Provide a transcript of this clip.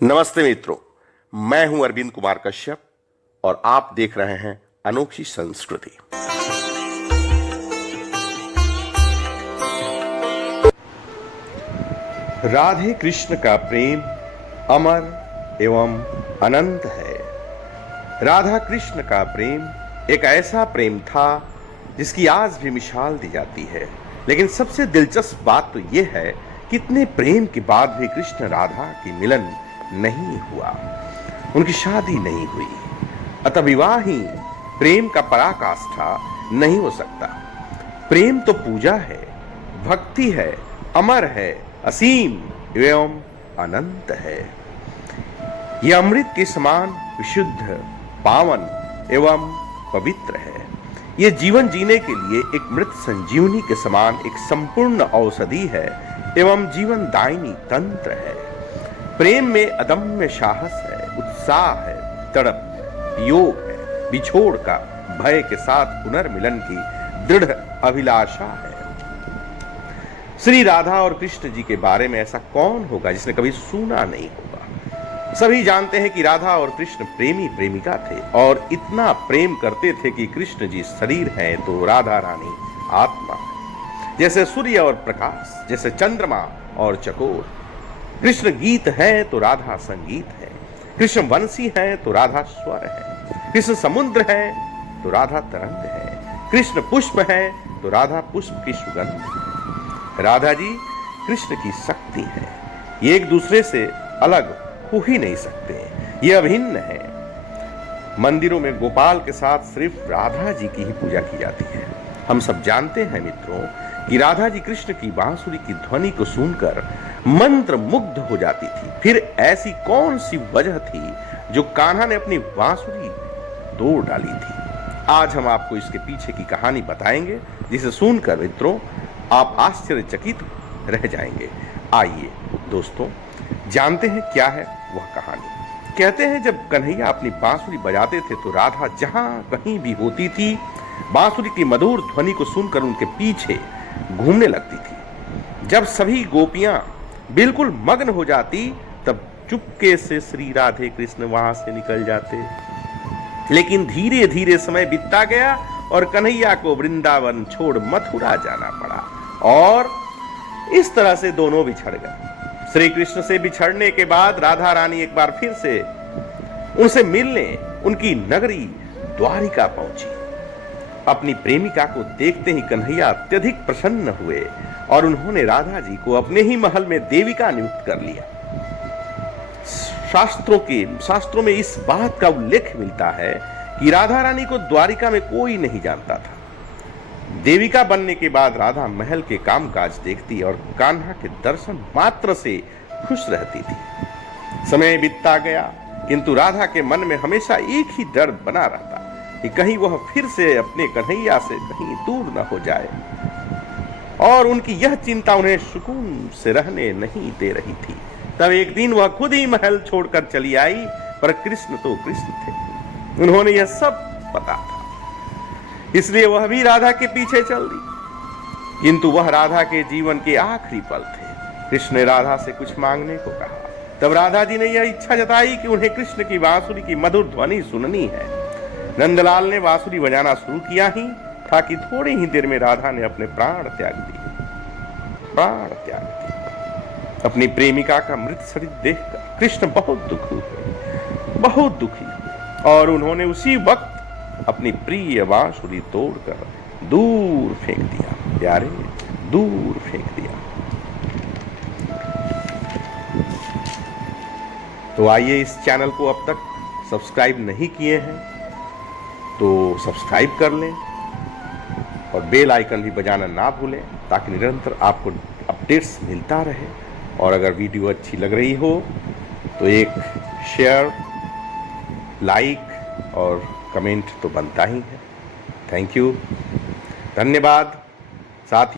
नमस्ते मित्रों, मैं हूं अरविंद कुमार कश्यप और आप देख रहे हैं अनोखी संस्कृति। राधे कृष्ण का प्रेम अमर एवं अनंत है। राधा कृष्ण का प्रेम एक ऐसा प्रेम था जिसकी आज भी मिसाल दी जाती है। लेकिन सबसे दिलचस्प बात तो यह है कि इतने प्रेम के बाद भी कृष्ण राधा की मिलन नहीं हुआ, उनकी शादी नहीं हुई। अतः विवाह ही प्रेम का पराकाष्ठा नहीं हो सकता। प्रेम तो पूजा है, भक्ति है, अमर है, असीम एवं अनंत है। यह अमृत के समान विशुद्ध, पावन एवं पवित्र है। यह जीवन जीने के लिए एक मृत संजीवनी के समान एक संपूर्ण औषधि है एवं जीवन दायिनी तंत्र है। प्रेम में अदम्य साहस है, उत्साह है, तड़प, वियोग है, बिछोड़ का भय के साथ पुनर्मिलन की दृढ़ अभिलाषा है। श्री राधा और कृष्ण जी के बारे में ऐसा कौन होगा जिसने कभी सुना नहीं होगा। सभी जानते हैं कि राधा और कृष्ण प्रेमी प्रेमिका थे और इतना प्रेम करते थे कि कृष्ण जी शरीर हैं तो राधा रानी आत्मा है। जैसे सूर्य और प्रकाश, जैसे चंद्रमा और चकोर। कृष्ण गीत है तो राधा संगीत है, कृष्ण वंशी है तो राधा स्वर है, कृष्ण समुद्र है तो राधा तरंग है, कृष्ण पुष्प है तो राधा पुष्प की सुगंध है। राधा जी कृष्ण की शक्ति है, ये एक दूसरे से अलग हो ही नहीं सकते, ये अभिन्न है। मंदिरों में गोपाल के साथ सिर्फ राधा जी की ही पूजा की जाती है। हम सब जानते हैं मित्रों कि राधा जी कृष्ण की बांसुरी की ध्वनि को सुनकर मंत्र मुग्ध हो जाती थी। फिर ऐसी कौन सी वजह थी जो कान्हा ने अपनी बांसुरी तोड़ डाली थी। आज हम आपको इसके पीछे की कहानी बताएंगे, जिसे सुनकर मित्रों आप आश्चर्यचकित रह जाएंगे। आइए दोस्तों, जानते हैं क्या है वह कहानी। कहते हैं जब कन्हैया अपनी बांसुरी बजाते थे तो राधा जहां कहीं भी होती थी, बांसुरी की मधुर ध्वनि को सुनकर उनके पीछे घूमने लगती थी। जब सभी गोपियां बिल्कुल मग्न हो जाती तब चुपके से श्री राधे कृष्ण वहां से निकल जाते। लेकिन धीरे धीरे समय बीतता गया और कन्हैया को वृंदावन छोड़ मथुरा जाना पड़ा और इस तरह से दोनों बिछड़ गए। श्री कृष्ण से बिछड़ने के बाद राधा रानी एक बार फिर से उनसे मिलने उनकी नगरी द्वारिका पहुंची। अपनी प्रेमिका को देखते ही कन्हैया अत्यधिक प्रसन्न हुए और उन्होंने राधा जी को अपने ही महल में देविका नियुक्त कर लिया। शास्त्रों में इस बात का उल्लेख मिलता है कि राधा रानी को द्वारिका में कोई नहीं जानता था। देविका बनने के बाद राधा महल के कामकाज देखती और कान्हा के दर्शन मात्र से खुश रहती थी। समय बीतता गया किंतु राधा के मन में हमेशा एक ही डर बना रहता कि कहीं वह फिर से अपने कन्हैया से कहीं दूर न हो जाए, और उनकी यह चिंता उन्हें सुकून से रहने नहीं दे रही थी। तब एक दिन वह खुद ही महल छोड़कर चली आई, पर कृष्ण तो कृष्ण थे, उन्होंने यह सब पता था, इसलिए वह भी राधा के पीछे चल दी। किंतु वह राधा के जीवन के आखिरी पल थे। कृष्ण ने राधा से कुछ मांगने को कहा। तब राधा जी ने यह इच्छा जताई कि उन्हें कृष्ण की बांसुरी की मधुर ध्वनि सुननी है। नंदलाल ने बांसुरी बजाना शुरू किया ही था कि थोड़ी ही देर में राधा ने अपने प्राण त्याग दिए। अपनी प्रेमिका का मृत शरीर देखकर कृष्ण बहुत दुखी हुए और उन्होंने उसी वक्त अपनी प्रिय बांसुरी तोड़कर दूर फेंक दिया। प्यारे, दूर फेंक दिया। तो आइए, इस चैनल को अब तक सब्सक्राइब नहीं किए हैं तो सब्सक्राइब कर लें और बेल आइकन भी बजाना ना भूलें, ताकि निरंतर आपको अपडेट्स मिलता रहे। और अगर वीडियो अच्छी लग रही हो तो एक शेयर, लाइक और कमेंट तो बनता ही है। थैंक यू, धन्यवाद। साथ ही